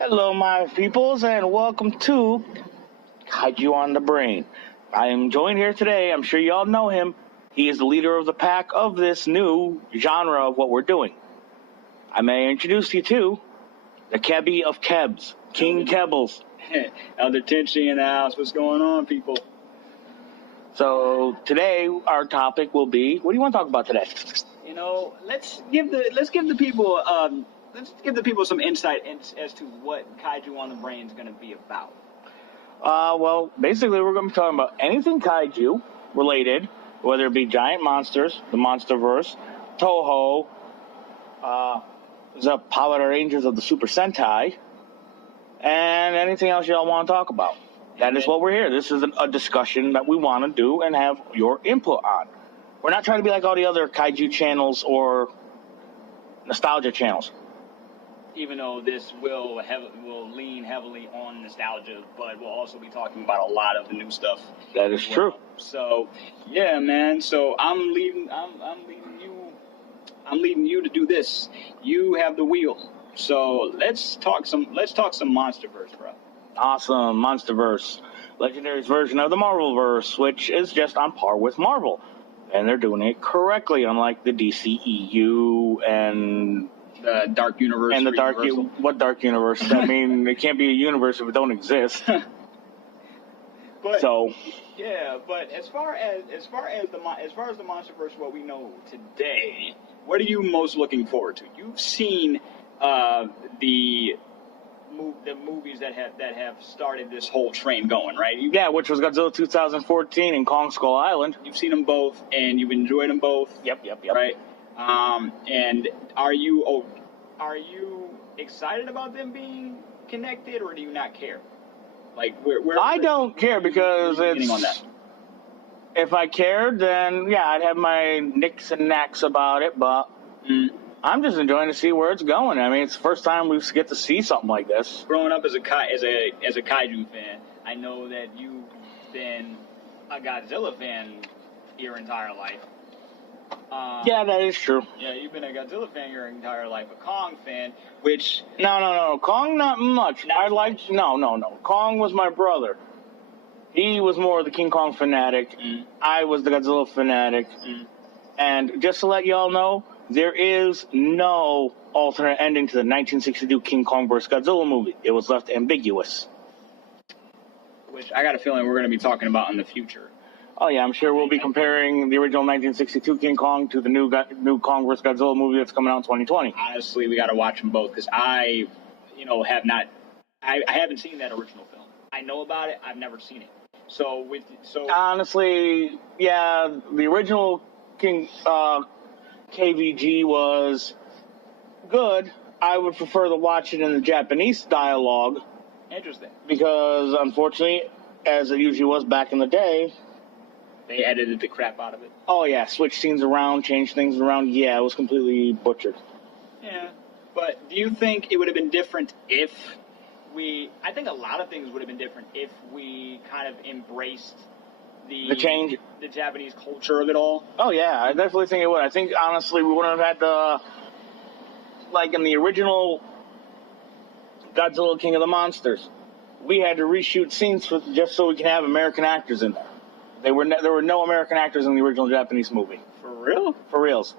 Hello, my peoples, and welcome to Kaiju On The Brain. I am joined here today. I'm sure you all know him. He is the leader of the pack of this new genre of what we're doing. I may introduce you to the Kebby of Kebs, King Kebbles. Elder Tinchy in the house. What's going on, people? So today our topic will be. What do you want to talk about today? You know, let's give the people some insight as to what Kaiju on the Brain is going to be about. Well, basically we're going to be talking about anything kaiju related, whether it be giant monsters, the Monsterverse, Toho, the Power Rangers of the Super Sentai, and anything else y'all want to talk about. That is what we're here. This is a discussion that we want to do and have your input on. We're not trying to be like all the other kaiju channels or nostalgia channels. Even though this will lean heavily on nostalgia, but we'll also be talking about a lot of the new stuff. That is true. So, yeah, man. So I'm leading you to do this. You have the wheel. So let's talk some Monsterverse, bro. Awesome, Monsterverse, Legendary's version of the Marvelverse, which is just on par with Marvel, and they're doing it correctly, unlike the DCEU and the Dark Universe. And the what Dark Universe? I mean, it can't be a universe if it don't exist. But so yeah, but as far as the Monsterverse, what we know today, what are you most looking forward to? You've seen the movies that have started this whole train going, right? Yeah, which was Godzilla 2014 and Kong Skull Island. You've seen them both, and you've enjoyed them both. Yep. Right. And are you excited about them being connected, or do you not care? Like, I don't care because it's. On that? If I cared, then yeah, I'd have my nicks and knacks about it. But I'm just enjoying to see where it's going. I mean, it's the first time we get to see something like this. Growing up as a kaiju fan, I know that you've been a Godzilla fan your entire life. Yeah, that is true. Yeah, you've been a Godzilla fan your entire life, a Kong fan, which... No. Kong, not much. No. Kong was my brother. He was more the King Kong fanatic. I was the Godzilla fanatic. And just to let y'all know, there is no alternate ending to the 1962 King Kong vs. Godzilla movie. It was left ambiguous. Which I got a feeling we're going to be talking about in the future. Oh, yeah, I'm sure we'll be comparing the original 1962 King Kong to the new Kong vs. Godzilla movie that's coming out in 2020. Honestly, we got to watch them both because I haven't seen that original film. I know about it. I've never seen it. So honestly, yeah, the original King KVG was good. I would prefer to watch it in the Japanese dialogue. Interesting. Because unfortunately, as it usually was back in the day, they edited the crap out of it. Oh, yeah. Switch scenes around, change things around. Yeah, it was completely butchered. Yeah. But do you think it would have been different if I think a lot of things would have been different if we kind of embraced the change, the Japanese culture of it all. Oh, yeah. I definitely think it would. I think, honestly, we wouldn't have had like in the original Godzilla King of the Monsters, we had to reshoot scenes just so we can have American actors in there. There were no American actors in the original Japanese movie. For real? For reals.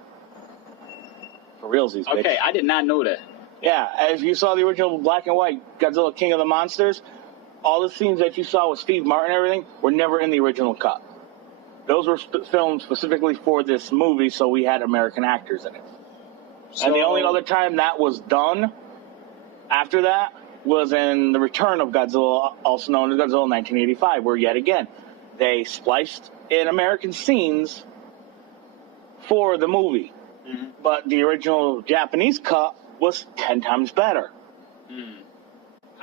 For realsies, bitch. Okay, I did not know that. Yeah, if you saw the original black and white Godzilla King of the Monsters, all the scenes that you saw with Steve Martin and everything were never in the original cut. Those were filmed specifically for this movie, so we had American actors in it. So, and the only other time that was done after that was in The Return of Godzilla, also known as Godzilla 1985, where yet again, they spliced in American scenes for the movie. But the original Japanese cut was 10 times better.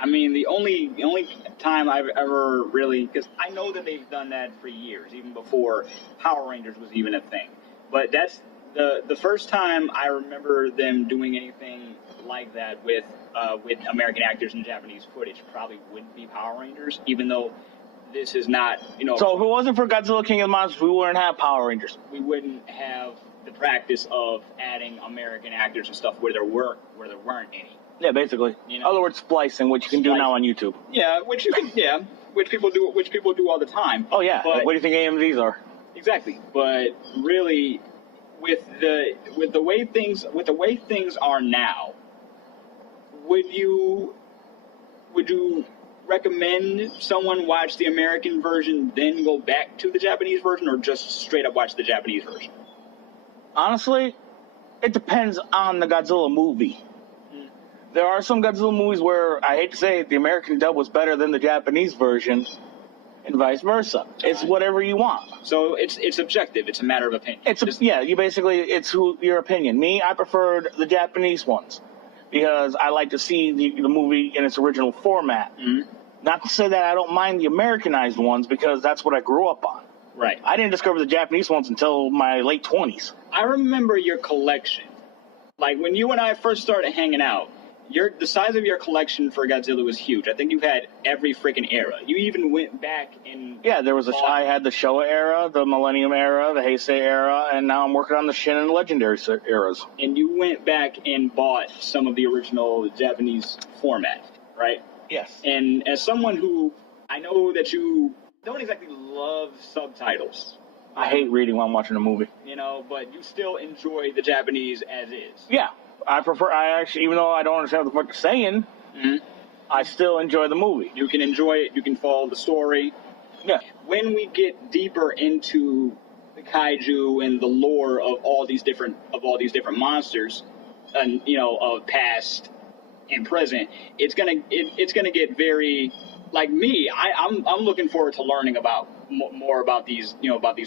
I mean, the only time I've ever really... Because I know that they've done that for years, even before Power Rangers was even a thing. But that's the first time I remember them doing anything like that with American actors and Japanese footage probably wouldn't be Power Rangers, even though this is not, So if it wasn't for Godzilla King of the Monsters, we wouldn't have Power Rangers. We wouldn't have the practice of adding American actors and stuff where there weren't any. Yeah, basically. You In know? other words, splicing, which you can do now on YouTube. Yeah, which people do all the time. Oh yeah. But, What do you think AMVs are? Exactly. But really, with the way things are now, would you recommend someone watch the American version, then go back to the Japanese version, or just straight up watch the Japanese version? Honestly, it depends on the Godzilla movie. There are some Godzilla movies where, I hate to say it, the American dub was better than the Japanese version, and vice versa. It's whatever you want. So it's subjective. It's a matter of opinion. It's your opinion. Me, I preferred the Japanese ones because I like to see the movie in its original format. Mm-hmm. Not to say that I don't mind the Americanized ones, because that's what I grew up on. Right. I didn't discover the Japanese ones until my late 20s. I remember your collection. Like, when you and I first started hanging out, the size of your collection for Godzilla was huge. I think you had every freaking era. You even went back and... Yeah, I had the Showa era, the Millennium era, the Heisei era, and now I'm working on the Shin and Legendary eras. And you went back and bought some of the original Japanese format, right? Yes. And as someone who, I know that you don't exactly love subtitles. I hate reading while I'm watching a movie. You know, but you still enjoy the Japanese as is. Yeah. I actually, even though I don't understand what the fuck they're saying, I still enjoy the movie. You can enjoy it. You can follow the story. Yeah. When we get deeper into the kaiju and the lore of all these different monsters, and of past and present, it's gonna get very, like me. I'm looking forward to learning about more about these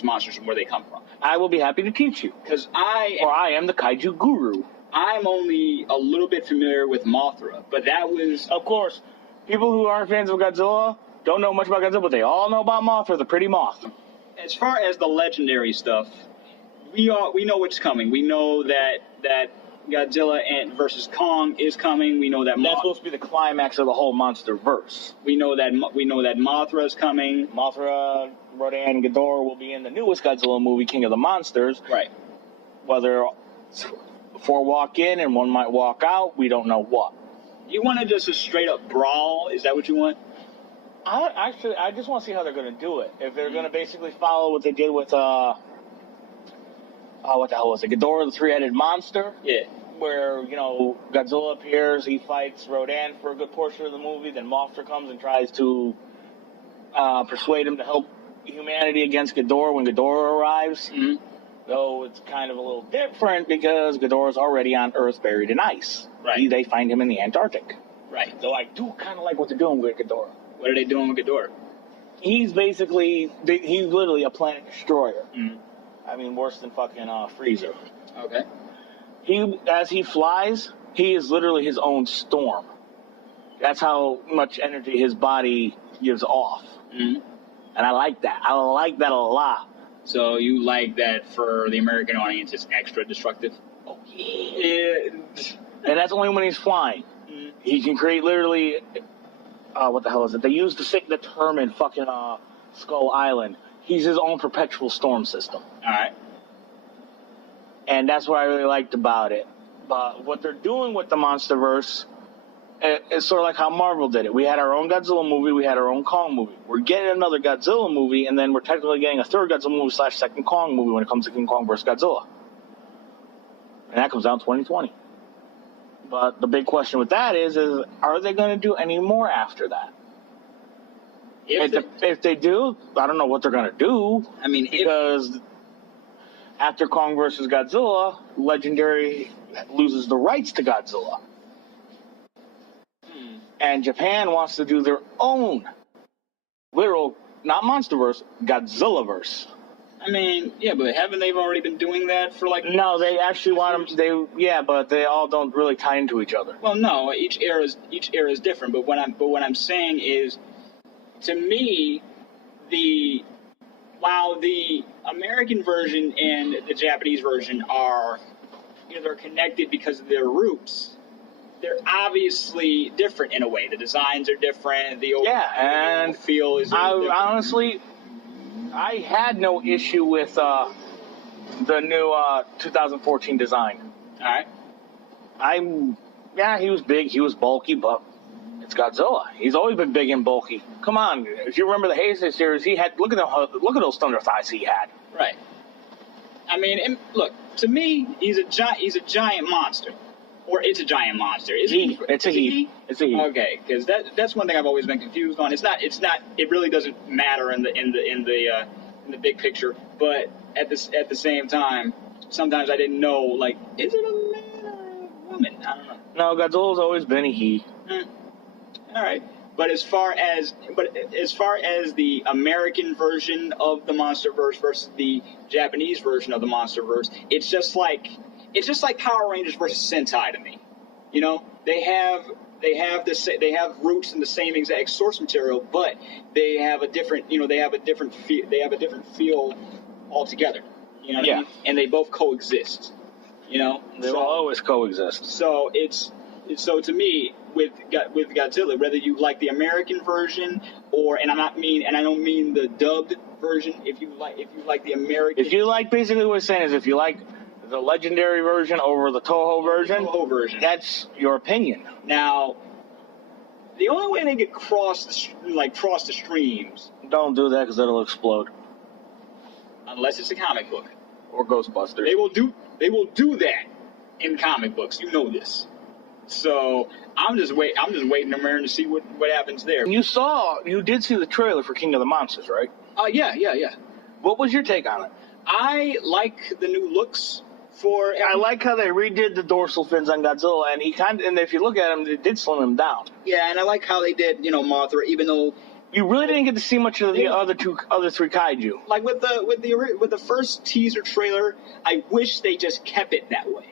monsters and where they come from. I will be happy to teach you, because I am the kaiju guru. I'm only a little bit familiar with Mothra, but that was... Of course, people who aren't fans of Godzilla don't know much about Godzilla, but they all know about Mothra, the pretty moth. As far as the legendary stuff, we know what's coming. We know that Godzilla versus Kong is coming. We know that that's supposed to be the climax of the whole Monsterverse. We know that Mothra is coming. Mothra, Rodan, and Ghidorah will be in the newest Godzilla movie, King of the Monsters. Right. Whether 4 walk in and 1 might walk out, we don't know what. You want to just a straight up brawl? Is that what you want? I just want to see how they're going to do it. If they're going to basically follow what they did with what the hell was it? Ghidorah, the 3-headed monster. Yeah. Where Godzilla appears, he fights Rodan for a good portion of the movie, then Mothra comes and tries to persuade him to help humanity against Ghidorah when Ghidorah arrives. Mm-hmm. Though it's kind of a little different because Ghidorah's already on Earth buried in ice. Right. They find him in the Antarctic. Right. So I do kind of like what they're doing with Ghidorah. What are they doing with Ghidorah? He's literally a planet destroyer. Mm-hmm. I mean, worse than fucking Freezer. Okay. As he flies, he is literally his own storm. That's how much energy his body gives off. Mm-hmm. And I like that. I like that a lot. So you like that for the American audience, it's extra destructive? Oh, yeah. And that's only when he's flying. Mm-hmm. He can create literally... what the hell is it? They use the term in fucking Skull Island. He's his own perpetual storm system. All right. And that's what I really liked about it. But what they're doing with the Monsterverse is sort of like how Marvel did it. We had our own Godzilla movie, we had our own Kong movie. We're getting another Godzilla movie, and then we're technically getting a third Godzilla movie / second Kong movie when it comes to King Kong vs. Godzilla. And that comes out in 2020. But the big question with that is are they going to do any more after that? If they do, I don't know what they're going to do. I mean, because after Kong vs. Godzilla, Legendary loses the rights to Godzilla. And Japan wants to do their own literal, not Monsterverse, Godzillaverse. I mean, yeah, but haven't they already been doing that for like... No, they actually want them. But they all don't really tie into each other. Well, no, each era is different. But what I'm saying is, to me, while the American version and the Japanese version are, they're connected because of their roots, they're obviously different in a way. The designs are different. The overall feel is different. Honestly, I had no issue with the new 2014 design. All right. Yeah, he was big, he was bulky, but it's Godzilla. He's always been big and bulky. Come on, if you remember the Heisei series, he had look at those thunder thighs he had. Right. I mean, and look, to me, he's a giant monster, or it's a giant monster. It's a he. Okay, because that's one thing I've always been confused on. It's not. It really doesn't matter in the big picture. But at the same time, sometimes I didn't know, like, is it a man or a woman? I don't know. No, Godzilla's always been a he. All right. But as far as the American version of the Monsterverse versus the Japanese version of the Monsterverse, it's just like Power Rangers versus Sentai to me. You know, they have roots in the same exact source material, but they have a different feel altogether. You know what I mean? And they both coexist. You know, they will always coexist. So to me, with Godzilla, whether you like the American version and I don't mean the dubbed version. If you like the American, basically what it's saying is if you like the legendary version over the Toho version, that's your opinion. Now, the only way they get cross the streams. Don't do that because it'll explode. Unless it's a comic book or Ghostbusters. They will do that in comic books. You know this. So I'm just waiting around to see what happens there. You did see the trailer for King of the Monsters, right? Yeah. What was your take on it? I like the new looks I like how they redid the dorsal fins on Godzilla, and if you look at him, it did slim him down. Yeah, and I like how they did, Mothra, even though you really didn't get to see much of the other three kaiju. Like with the first teaser trailer, I wish they just kept it that way.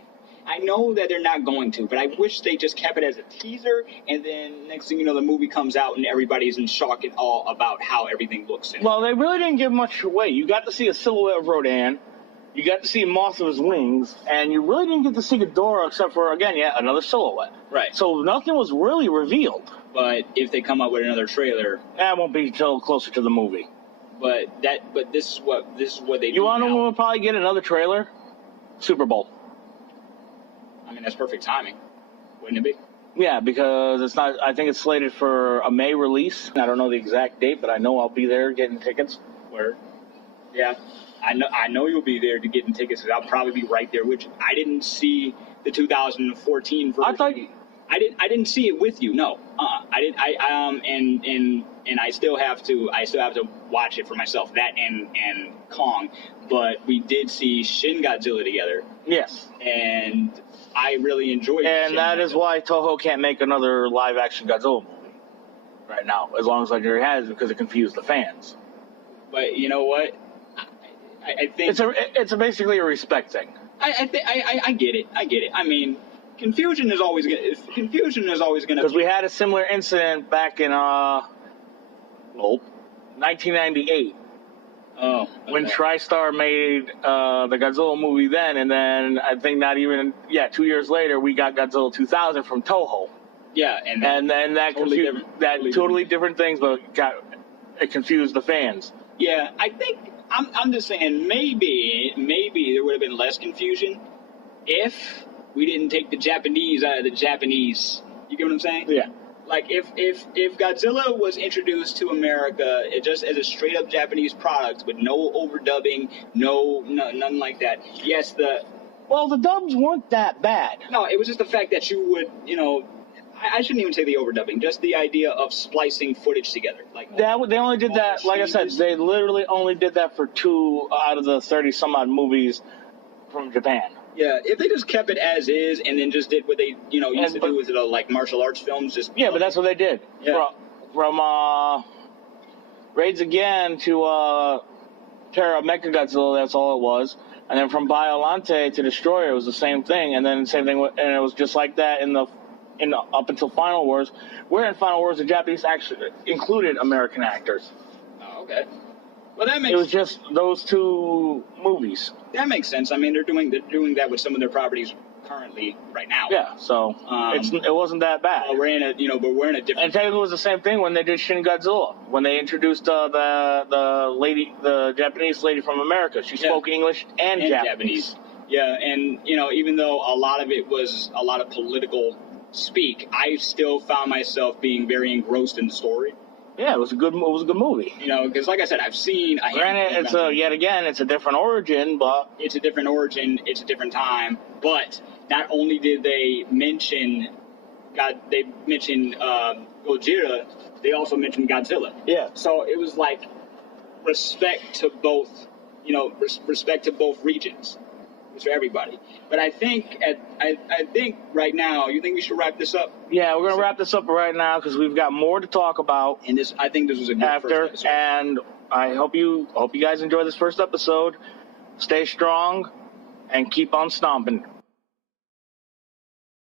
I know that they're not going to, but I wish they just kept it as a teaser, and then next thing you know, the movie comes out and everybody's in shock and awe about how everything looks. Well, they really didn't give much away. You got to see a silhouette of Rodan, you got to see Mothra's wings, and you really didn't get to see Ghidorah except for, again, another silhouette. Right. So nothing was really revealed. But if they come up with another trailer, that won't be until closer to the movie. But this is what they do. You want to know when we'll probably get another trailer? Super Bowl. I mean, that's perfect timing, wouldn't it be? Yeah, because it's not. I think it's slated for a May release. I don't know the exact date, but I know I'll be there getting tickets. Word. Yeah, I know you'll be there to getting tickets. Because I'll probably be right there with you. I didn't see the 2014 version. I didn't see it with you. No. I didn't. And I still have to watch it for myself. That and Kong, but we did see Shin Godzilla together. Yes. And I really enjoyed it. And that is why Toho can't make another live-action Godzilla movie right now, as long as Legendary has, because it confused the fans. But you know what? I think it's basically a respect thing. I get it. I mean, confusion is always gonna. Because we had a similar incident back in 1998. Oh, okay. When TriStar made the Godzilla movie then, and then I think not even 2 years later, we got Godzilla 2000 from Toho. Yeah, and then that totally different things, but it confused the fans. Yeah, I think I'm just saying maybe there would have been less confusion if we didn't take the Japanese out of the Japanese. You get what I'm saying? Yeah. Like if Godzilla was introduced to America just as a straight up Japanese product with no overdubbing, none like that. Yes, the dubs weren't that bad. No, it was just the fact that you would, I shouldn't even say the overdubbing, just the idea of splicing footage together. Like they only did that. Like I said, they literally only did that for 2 out of the 30 some odd movies from Japan. Yeah, if they just kept it as is and then just did what they, used to do with like martial arts films, just... Yeah, but that's what they did. Yeah. From Raids Again to Terra Mechagodzilla, that's all it was. And then from Biollante to Destroyer, it was the same thing. And then same thing, and it was just like that up until Final Wars. Where in Final Wars, the Japanese actually included American actors. Oh, okay. Well, it was just those 2 movies. That makes sense. I mean, they're doing that with some of their properties currently right now. Yeah, so it wasn't that bad. Well, we're in a different. And technically, it was the same thing when they did Shin Godzilla. When they introduced the Japanese lady from America, she spoke English and Japanese. Yeah, and even though a lot of it was a lot of political speak, I still found myself being very engrossed in the story. Yeah, it was a good movie. You know, because like I said, I've seen. Granted, it's a different origin, but it's a different origin. It's a different time. But not only did they mention Gojira, they also mentioned Godzilla. Yeah. So it was like respect to both. You know, respect to both regions. It's for everybody. But I think right now, you think we should wrap this up? Yeah, we're gonna wrap this up right now because we've got more to talk about. And I think this was a good first episode. And I hope you guys enjoy this first episode. Stay strong and keep on stomping.